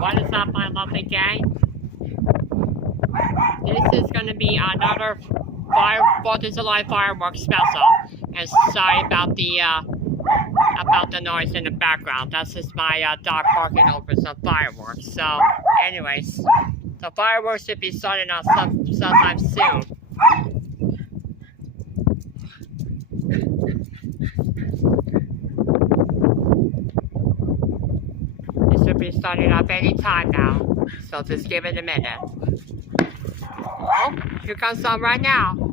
What is up, my lovely gang? This is going to be another 4th of July fireworks special. And sorry about the noise in the background. That's just my dog barking over some fireworks. So, anyways, the fireworks should be starting out sometime soon. It should be starting up any time now. So just give it a minute. Oh, here comes some right now.